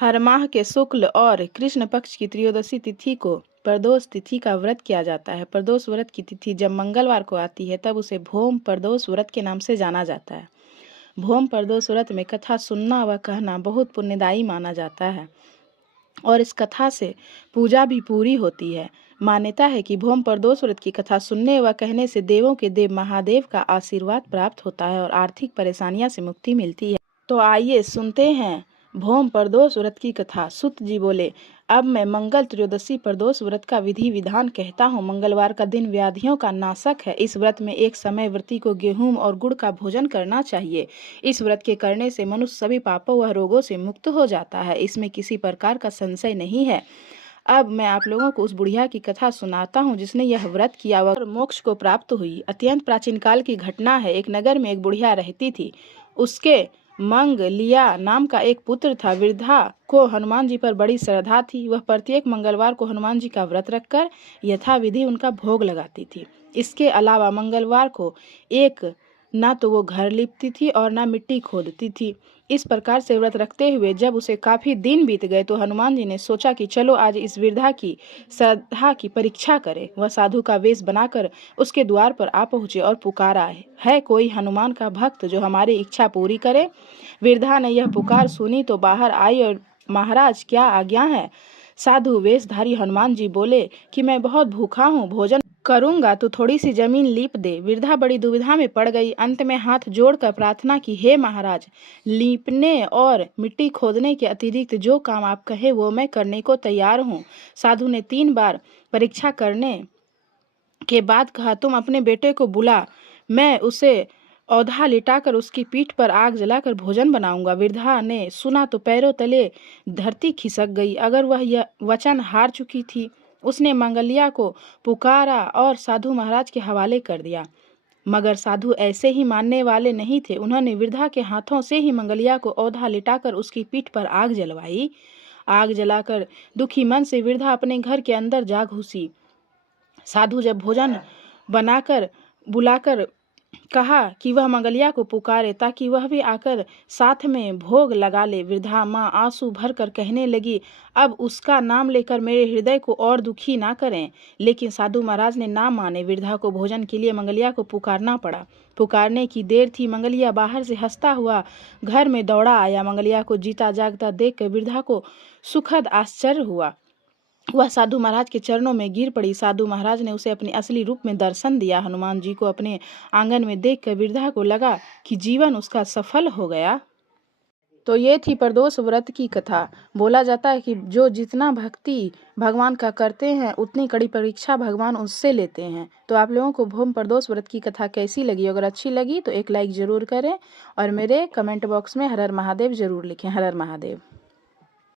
हर माह के शुक्ल और कृष्ण पक्ष की त्रयोदशी तिथि को प्रदोष तिथि का व्रत किया जाता है। प्रदोष व्रत की तिथि जब मंगलवार को आती है तब उसे भोम प्रदोष व्रत के नाम से जाना जाता है। भोम प्रदोष व्रत में कथा सुनना व कहना बहुत पुण्यदायी माना जाता है और इस कथा से पूजा भी पूरी होती है। मान्यता है कि भोम प्रदोष व्रत की कथा सुनने व कहने से देवों के देव महादेव का आशीर्वाद प्राप्त होता है और आर्थिक परेशानियां से मुक्ति मिलती है। तो आइए सुनते हैं भोम प्रदोष व्रत की कथा। सुत जी बोले, अब मैं मंगल त्रयोदशी प्रदोष व्रत का विधि विधान कहता हूँ। मंगलवार का दिन व्याधियों का नाशक है। इस व्रत में एक समय व्रती को गेहूं और गुड़ का भोजन करना चाहिए। इस व्रत के करने से मनुष्य सभी पापों व रोगों से मुक्त हो जाता है। इसमें किसी प्रकार का संशय नहीं है। अब मैं आप लोगों को उस बुढ़िया की कथा सुनाता हूँ जिसने यह व्रत किया और मोक्ष को प्राप्त हुई। अत्यंत प्राचीन काल की घटना है। एक नगर में एक बुढ़िया रहती थी। उसके मंगलिया नाम का एक पुत्र था। वृद्धा को हनुमान जी पर बड़ी श्रद्धा थी। वह प्रत्येक मंगलवार को हनुमान जी का व्रत रखकर यथाविधि उनका भोग लगाती थी। इसके अलावा मंगलवार को एक ना तो वो घर लिपती थी और ना मिट्टी खोदती थी। इस प्रकार से व्रत रखते हुए जब उसे काफी दिन बीत गए तो हनुमान जी ने सोचा कि चलो आज इस वृद्धा की श्रद्धा की परीक्षा करें। वह साधु का वेश बनाकर उसके द्वार पर आ पहुंचे और पुकारा, है कोई हनुमान का भक्त जो हमारी इच्छा पूरी करे। वृद्धा ने यह पुकार सुनी तो बाहर आई और महाराज क्या आज्ञा है। साधु वेशधारी हनुमान जी बोले कि मैं बहुत भूखा हूँ, भोजन करूंगा तो थोड़ी सी जमीन लीप दे। वृद्धा बड़ी दुविधा में पड़ गई। अंत में हाथ जोड़कर प्रार्थना की, हे महाराज, लीपने और मिट्टी खोदने के अतिरिक्त जो काम आप कहे वो मैं करने को तैयार हूँ। साधु ने 3 बार परीक्षा करने के बाद कहा, तुम अपने बेटे को बुला, मैं उसे औधा लिटाकर उसकी पीठ पर आग जलाकर भोजन बनाऊंगा। वृद्धा ने सुना तो पैरों तले धरती खिसक गई। अगर वह यह वचन हार चुकी थी। उसने मंगलिया को पुकारा और साधु महाराज के हवाले कर दिया। मगर साधु ऐसे ही मानने वाले नहीं थे। उन्होंने वृद्धा के हाथों से ही मंगलिया को औधा लिटाकर उसकी पीठ पर आग जलवाई। आग जलाकर दुखी मन से वृद्धा अपने घर के अंदर जा घुसी। साधु जब भोजन बनाकर बुलाकर कहा कि वह मंगलिया को पुकारे ताकि वह भी आकर साथ में भोग लगा ले। वृद्धा माँ आंसू भर कर कहने लगी, अब उसका नाम लेकर मेरे हृदय को और दुखी ना करें। लेकिन साधु महाराज ने ना माने। वृद्धा को भोजन के लिए मंगलिया को पुकारना पड़ा। पुकारने की देर थी। मंगलिया बाहर से हंसता हुआ घर में दौड़ा आया। मंगलिया को जीता जागता देखकर वृद्धा को सुखद आश्चर्य हुआ। वह साधु महाराज के चरणों में गिर पड़ी। साधु महाराज ने उसे अपने असली रूप में दर्शन दिया। हनुमान जी को अपने आंगन में देखकर वृद्धा को लगा कि जीवन उसका सफल हो गया। तो ये थी प्रदोष व्रत की कथा। बोला जाता है कि जो जितना भक्ति भगवान का करते हैं उतनी कड़ी परीक्षा भगवान उससे लेते हैं। तो आप लोगों को भोम प्रदोष व्रत की कथा कैसी लगी? अगर अच्छी लगी तो एक लाइक जरूर करें और मेरे कमेंट बॉक्स में हर हर महादेव जरूर लिखें। हर हर महादेव।